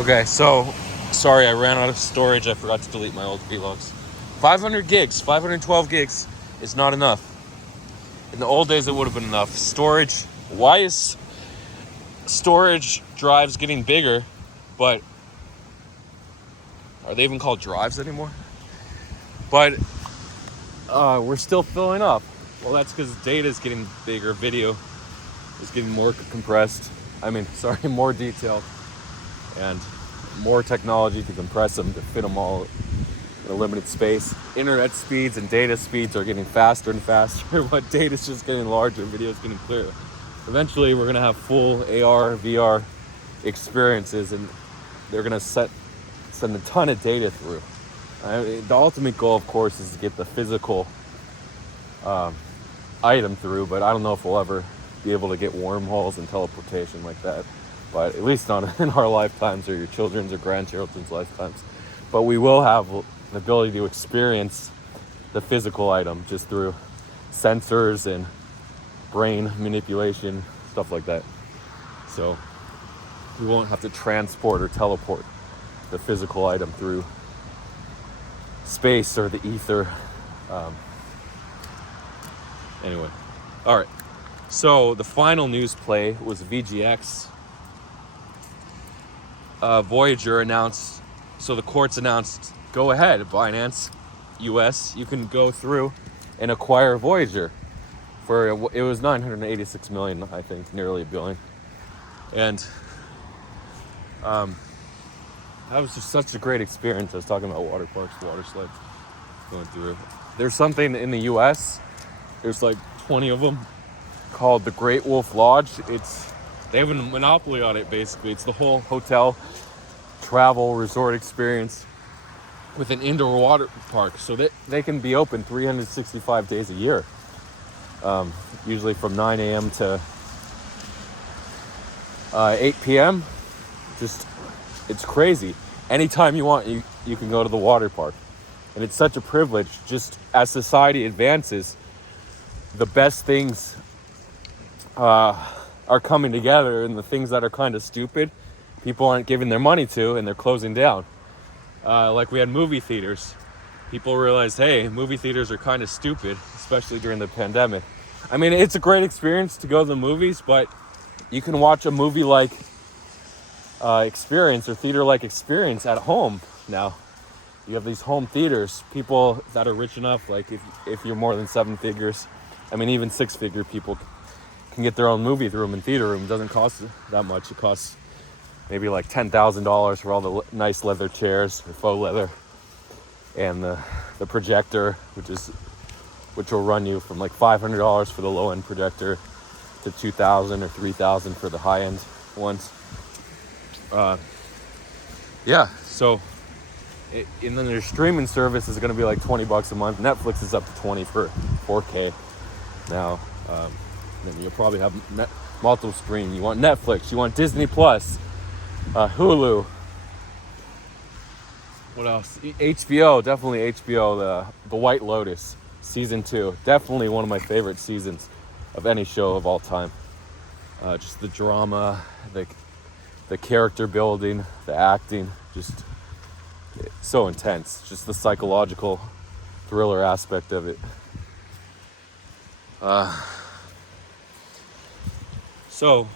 Okay, so sorry, I ran out of storage. I forgot to delete my old vlogs. 500 gigs, 512 gigs is not enough. In the old days, it would have been enough. Storage, why is storage drives getting bigger, but are they even called drives anymore? But we're still filling up. Well, that's because data is getting bigger, video is getting more compressed. More detailed, and more technology to compress them to fit them all in a limited space. Internet speeds and data speeds are getting faster and faster, but data's just getting larger, video's getting clearer. Eventually, we're gonna have full AR, VR experiences, and they're gonna send a ton of data through. The ultimate goal, of course, is to get the physical item through, but I don't know if we'll ever be able to get wormholes and teleportation like that. But at least not in our lifetimes or your children's or grandchildren's lifetimes. But we will have the ability to experience the physical item just through sensors and brain manipulation, stuff like that. So we won't have to transport or teleport the physical item through space or the ether. Anyway, all right. So the final news play was VGX. Voyager announced, so the courts announced, go ahead, Binance US, you can go through and acquire Voyager for, it was 986 million, I think, nearly $1 billion. And that was just such a great experience. I was talking about water parks, water slides, going through. There's something in the US, there's like 20 of them, called the Great Wolf Lodge. They have a monopoly on it, basically. It's the whole hotel, travel, resort experience with an indoor water park. So they can be open 365 days a year. Usually from 9 a.m. to 8 p.m. Just, it's crazy. Anytime you want, you can go to the water park. And it's such a privilege. Just as society advances, the best things are coming together, and the things that are kind of stupid, people aren't giving their money to, and they're closing down. Like we had movie theaters. People realized, hey, movie theaters are kind of stupid, especially during the pandemic. I mean, it's a great experience to go to the movies, but you can watch a movie-like experience or theater-like experience at home now. You have these home theaters. People that are rich enough, like if you're more than 7 figures, I mean, even 6-figure people can get their own movie room and theater room. It doesn't cost that much. It costs maybe like $10,000 for all the nice leather chairs or faux leather, and the projector, which will run you from like $500 for the low end projector to $2,000 or $3,000 for the high end ones. So and then their streaming service is going to be like $20 a month. Netflix is up to 20 for 4K now. Then you'll probably have multiple stream. You want Netflix, you want Disney Plus, Hulu. What else? HBO, definitely HBO. The White Lotus season 2, definitely one of my favorite seasons of any show of all time. Just the drama, the character building, the acting, just so intense. Just the psychological thriller aspect of it. So,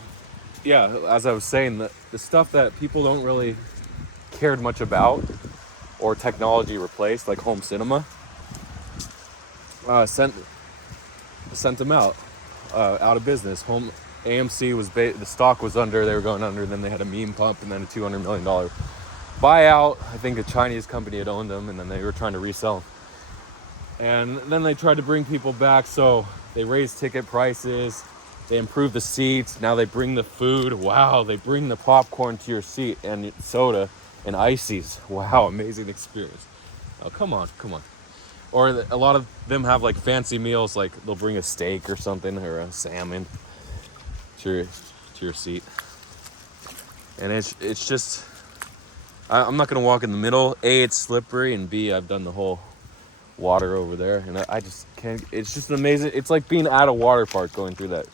yeah, as I was saying, the stuff that people don't really cared much about or technology replaced, like home cinema, sent them out of business. Home AMC was the stock was under, they were going under, and then they had a meme pump and then a $200 million buyout. I think a Chinese company had owned them, and then they were trying to resell them. And then they tried to bring people back, so they raised ticket prices. They improve the seats. Now they bring the food. Wow, they bring the popcorn to your seat and soda and ices. Wow, amazing experience. Oh, come on. Or a lot of them have like fancy meals, like they'll bring a steak or something or a salmon to your seat. And it's just, I'm not gonna walk in the middle. A, it's slippery, and B, I've done the whole water over there, and I just can't. It's just amazing. It's like being at a water park going through that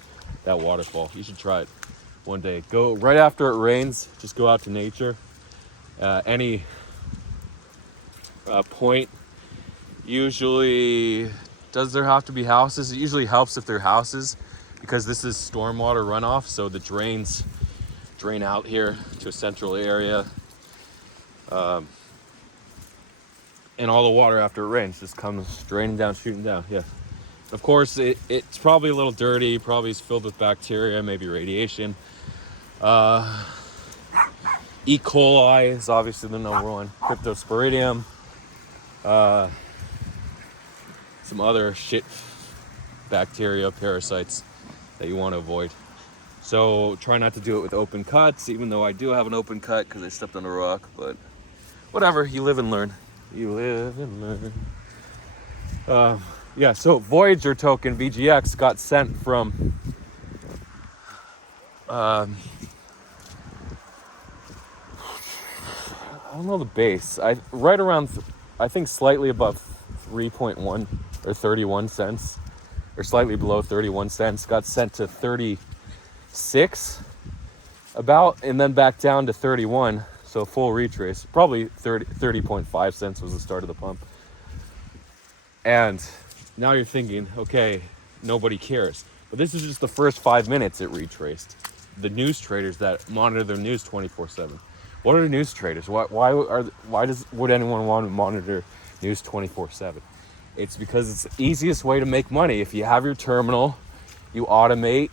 waterfall. You should try it one day. Go right after it rains. Just go out to nature. Any point usually, does there have to be houses? It usually helps if there are houses, because this is stormwater runoff, so the drains drain out here to a central area, and all the water after it rains just comes draining down, shooting down. Yeah, of course it's probably a little dirty, probably is filled with bacteria, maybe radiation. E. coli is obviously the number one. Cryptosporidium, some other shit bacteria, parasites that you want to avoid. So try not to do it with open cuts, even though I do have an open cut because I stepped on a rock, but whatever, you live and learn. You live and learn. Yeah, so Voyager token, VGX, got sent from I don't know the base. Right around, I think slightly above 3.1 or 31 cents, or slightly below 31 cents, got sent to 36 about, and then back down to 31. So full retrace, probably 30.5 cents was the start of the pump. And now you're thinking, okay, nobody cares. But this is just the first 5 minutes it retraced. The news traders that monitor their news 24/7. What are news traders? Would anyone want to monitor news 24/7? It's because it's the easiest way to make money. If you have your terminal, you automate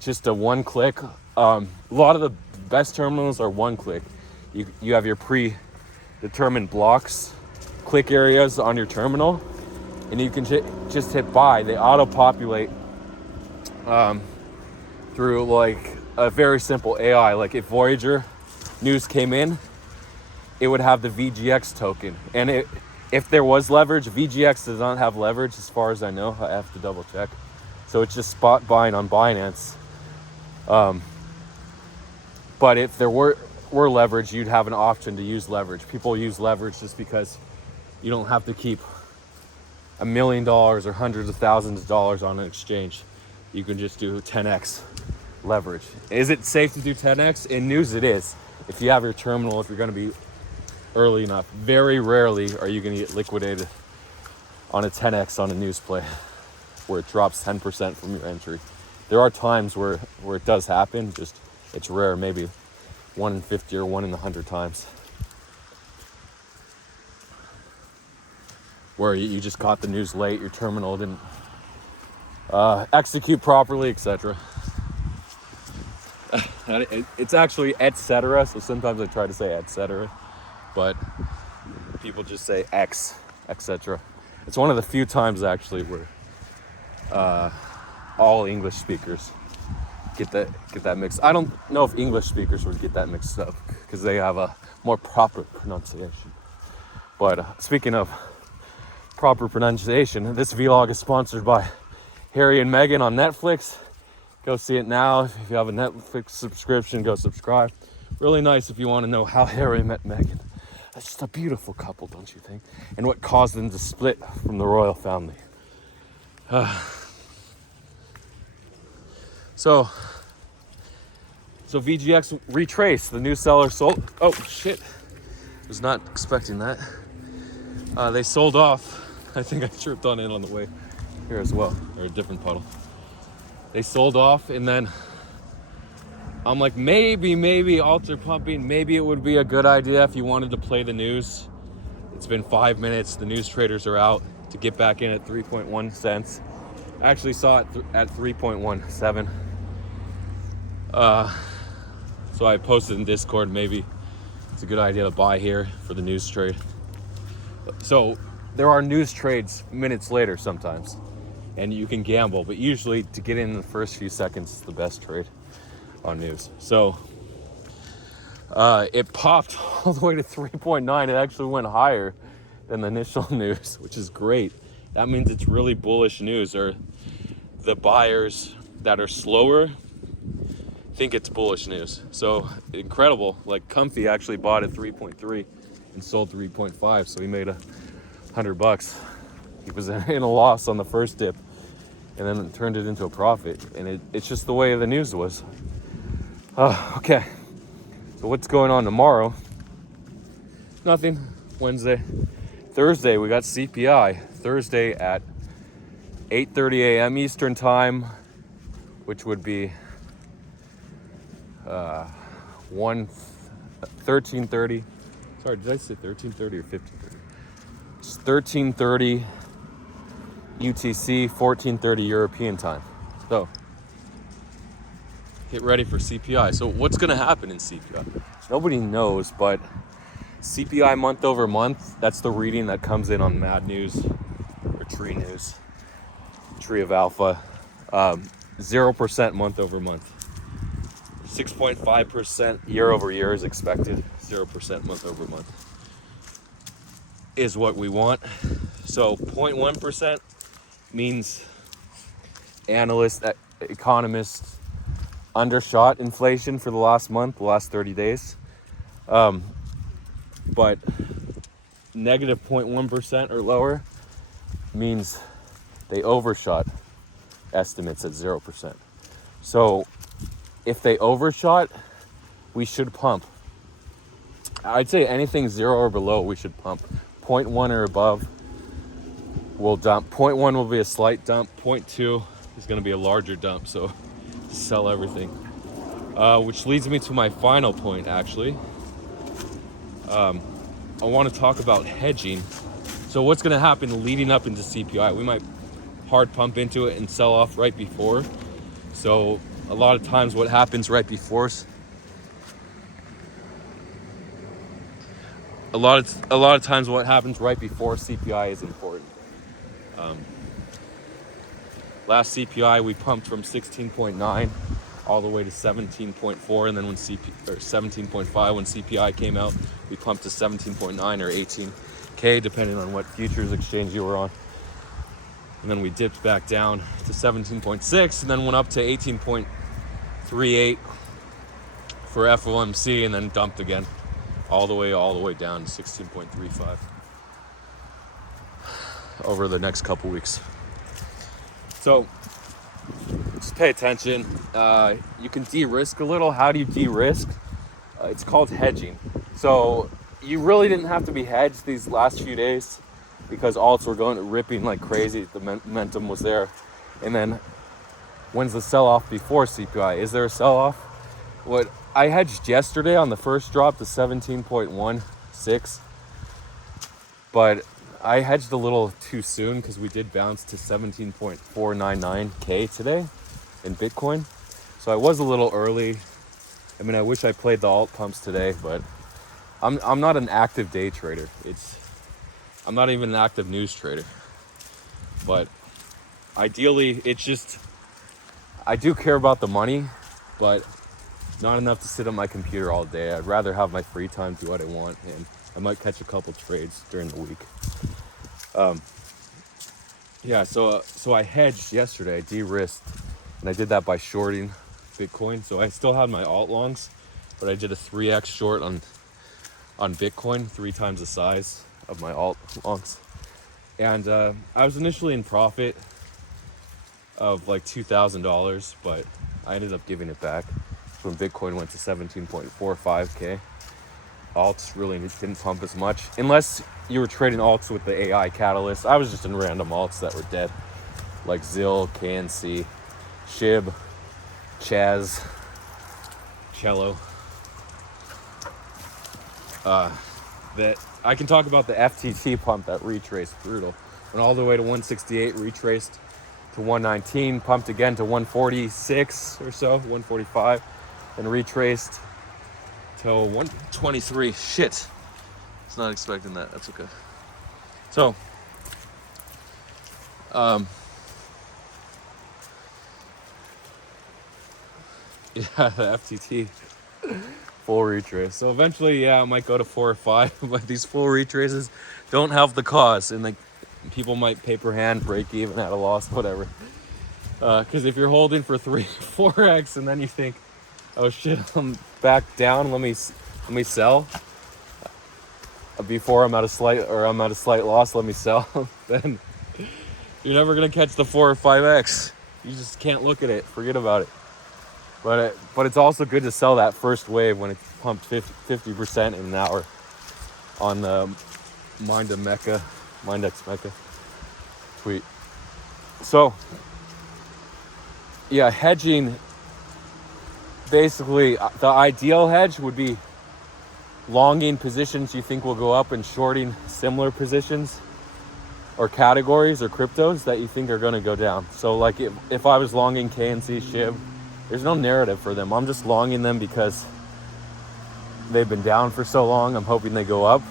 just a one click. A lot of the best terminals are one click. You have your predetermined blocks, click areas on your terminal, and you can just hit buy. They auto-populate through like a very simple AI. Like if Voyager news came in, it would have the VGX token. And if there was leverage, VGX does not have leverage as far as I know. I have to double check. So it's just spot buying on Binance. But if there were leverage, you'd have an option to use leverage. People use leverage just because you don't have to keep $1 million or hundreds of thousands of dollars on an exchange. You can just do 10x leverage. Is it safe to do 10x? In news, it is. If you have your terminal, if you're going to be early enough, very rarely are you going to get liquidated on a 10x on a news play where it drops 10% from your entry. There are times where it does happen, just it's rare, maybe 1 in 50 or 1 in 100 times, where you just caught the news late, your terminal didn't execute properly, etc. It's actually etc. So sometimes I try to say etc. But people just say X, etc. It's one of the few times actually where all English speakers get that mixed. I don't know if English speakers would get that mixed up because they have a more proper pronunciation. But speaking of proper pronunciation, this vlog is sponsored by Harry and Meghan on Netflix. Go see it now. If you have a Netflix subscription, go subscribe. Really nice if you want to know how Harry met Meghan. That's just a beautiful couple, don't you think? And what caused them to split from the royal family. So VGX retraced. The new seller sold. Oh shit! Was not expecting that. They sold off. I think I tripped on it on the way here as well, or a different puddle. They sold off, and then I'm like, maybe alter pumping. Maybe it would be a good idea if you wanted to play the news. It's been 5 minutes. The news traders are out to get back in at 3.1 cents. I actually saw it at 3.17. So I posted in Discord, maybe it's a good idea to buy here for the news trade. So there are news trades minutes later sometimes, and you can gamble, but usually to get in the first few seconds is the best trade on news. So it popped all the way to 3.9. It actually went higher than the initial news, which is great. That means it's really bullish news, or the buyers that are slower think it's bullish news. So incredible. Like Comfy actually bought at 3.3 and sold 3.5, so he made $100. He was in a loss on the first dip and then turned it into a profit, and it's just the way the news was. Okay, so what's going on tomorrow? Nothing. Wednesday. Thursday, we got CPI. Thursday at 8:30 a.m. Eastern time, which would be 13:30. Sorry, did I say 13:30 or 15:30? It's 13:30 UTC, 14:30 European time. So get ready for CPI. So what's going to happen in CPI? Nobody knows, but CPI month over month, that's the reading that comes in on Mad News or Tree News, Tree of Alpha. 0% month over month. 6.5% year over year is expected. 0% month over month is what we want. So 0.1% means analysts, economists undershot inflation for the last month, the last 30 days. But negative 0.1% or lower means they overshot estimates at 0%. So if they overshot, we should pump. I'd say anything 0 or below, we should pump. 0.1 or above, we'll dump. 0.1 will be a slight dump. 0.2 is going to be a larger dump. So sell everything. Which leads me to my final point, actually. I want to talk about hedging. So what's going to happen leading up into CPI? We might hard pump into it and sell off right before. So a lot of times what happens right before, a lot of times what happens right before CPI is important. Last CPI we pumped from 16.9 all the way to 17.4, and then when 17.5 when CPI came out, we pumped to 17.9 or 18K depending on what futures exchange you were on. And then we dipped back down to 17.6 and then went up to 18.38 for FOMC and then dumped again all the way down to 16.35 over the next couple weeks. So just pay attention. You can de-risk a little. How do you de-risk? It's called hedging. So you really didn't have to be hedged these last few days because alts were ripping like crazy. The momentum was there. And then when's the sell-off before CPI? Is there a sell-off? What I hedged yesterday on the first drop to 17.16, but I hedged a little too soon because we did bounce to 17.499K today in Bitcoin. So I was a little early. I mean, I wish I played the alt pumps today, but I'm not an active day trader. I'm not even an active news trader. But ideally, it's just, I do care about the money, but not enough to sit on my computer all day. I'd rather have my free time, do what I want, and I might catch a couple trades during the week. So I hedged yesterday, I de-risked, and I did that by shorting Bitcoin. So I still had my alt longs, but I did a 3x short on Bitcoin, 3 times the size of my alt longs. And I was initially in profit of like $2,000, but I ended up giving it back when Bitcoin went to 17.45K. Alts really didn't pump as much, unless you were trading alts with the AI catalyst. I was just in random alts that were dead, like ZIL, KNC, SHIB, Chaz, Cello. That I can talk about the FTT pump that retraced, brutal. Went all the way to 168, retraced to 119, pumped again to 146 or so, 145, and retraced till 123. Shit. It's not expecting that. That's okay. So, yeah, the FTT full retrace. So eventually, yeah, it might go to 4 or 5, but these full retraces don't have the cause, and like people might paper hand, break even at a loss, whatever. Because if you're holding for 3, 4x, and then you think, oh shit, I'm back down, let me sell before I'm at a slight loss, let me sell, then you're never gonna catch the 4 or 5x. You just can't look at it, forget about it. But it's also good to sell that first wave when it's pumped 50% in an hour. on the Mindex Mecca tweet. So yeah, hedging, basically the ideal hedge would be longing positions you think will go up and shorting similar positions or categories or cryptos that you think are going to go down. So like if I was longing KNC, SHIB, there's no narrative for them. I'm just longing them because they've been down for so long. I'm hoping they go up.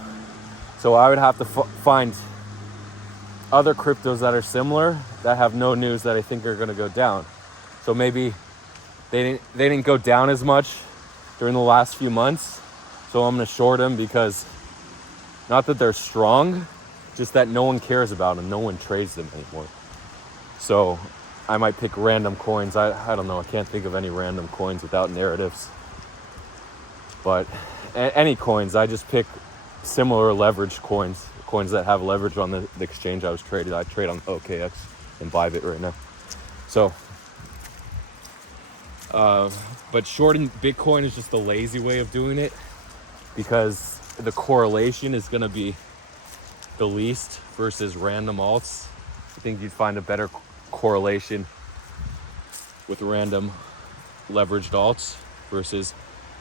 So I would have to find other cryptos that are similar that have no news that I think are going to go down. So maybe they didn't go down as much during the last few months. So I'm going to short them because not that they're strong, just that no one cares about them. No one trades them anymore. So I might pick random coins. I don't know. I can't think of any random coins without narratives. But any coins, I just pick similar leveraged coins that have leverage on the exchange I trade on OKX and Bybit right now. So, but shorting Bitcoin is just a lazy way of doing it because the correlation is going to be the least versus random alts. I think you'd find a better correlation with random leveraged alts versus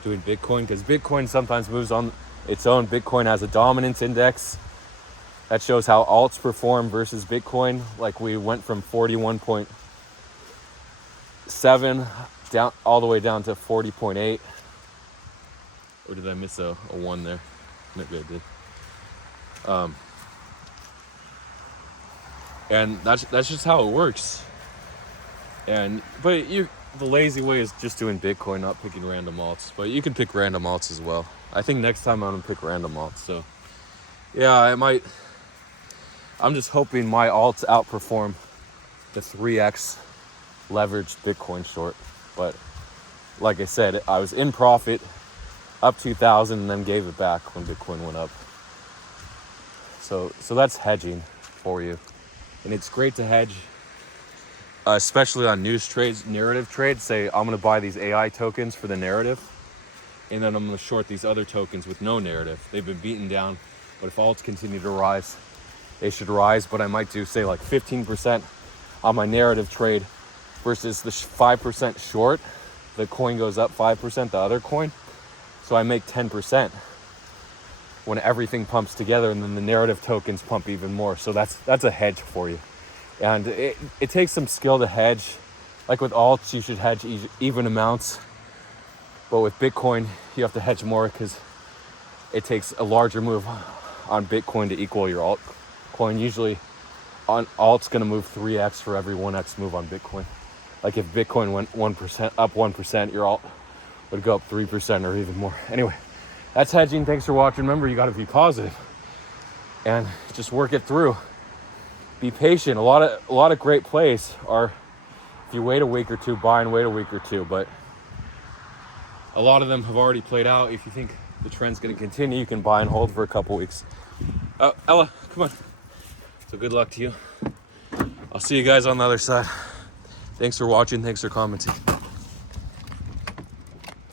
doing Bitcoin, because Bitcoin sometimes moves on its own. Bitcoin has a dominance index that shows how alts perform versus Bitcoin. Like we went from 41.7 down all the way down to 40.8. Or did I miss a 1 there? Maybe I did. And that's just how it works. But the lazy way is just doing Bitcoin, not picking random alts. But you can pick random alts as well. I think next time I'm gonna pick random alts. So yeah, I'm just hoping my alts outperform the 3x leveraged Bitcoin short. But like I said, I was in profit up 2,000 and then gave it back when Bitcoin went up. So that's hedging for you. And it's great to hedge, especially on news trades, narrative trades. Say, I'm going to buy these AI tokens for the narrative, and then I'm going to short these other tokens with no narrative. They've been beaten down, but if alts continue to rise, they should rise. But I might do, say, like 15% on my narrative trade versus the 5% short. The coin goes up 5%, the other coin. So I make 10% when everything pumps together, and then the narrative tokens pump even more. So that's a hedge for you. And it takes some skill to hedge. Like with alts, you should hedge even amounts. But with Bitcoin, you have to hedge more because it takes a larger move on Bitcoin to equal your altcoin. Usually on alt's going to move 3x for every 1x move on Bitcoin. Like if Bitcoin went 1% up 1%, your alt would go up 3% or even more. Anyway, that's hedging. Thanks for watching. Remember, you got to be positive and just work it through. Be patient. A lot of great plays are, if you wait a week or two, buy and wait a week or two. But a lot of them have already played out. If you think the trend's going to continue, you can buy and hold for a couple weeks. Ella, come on. So good luck to you. I'll see you guys on the other side. Thanks for watching. Thanks for commenting.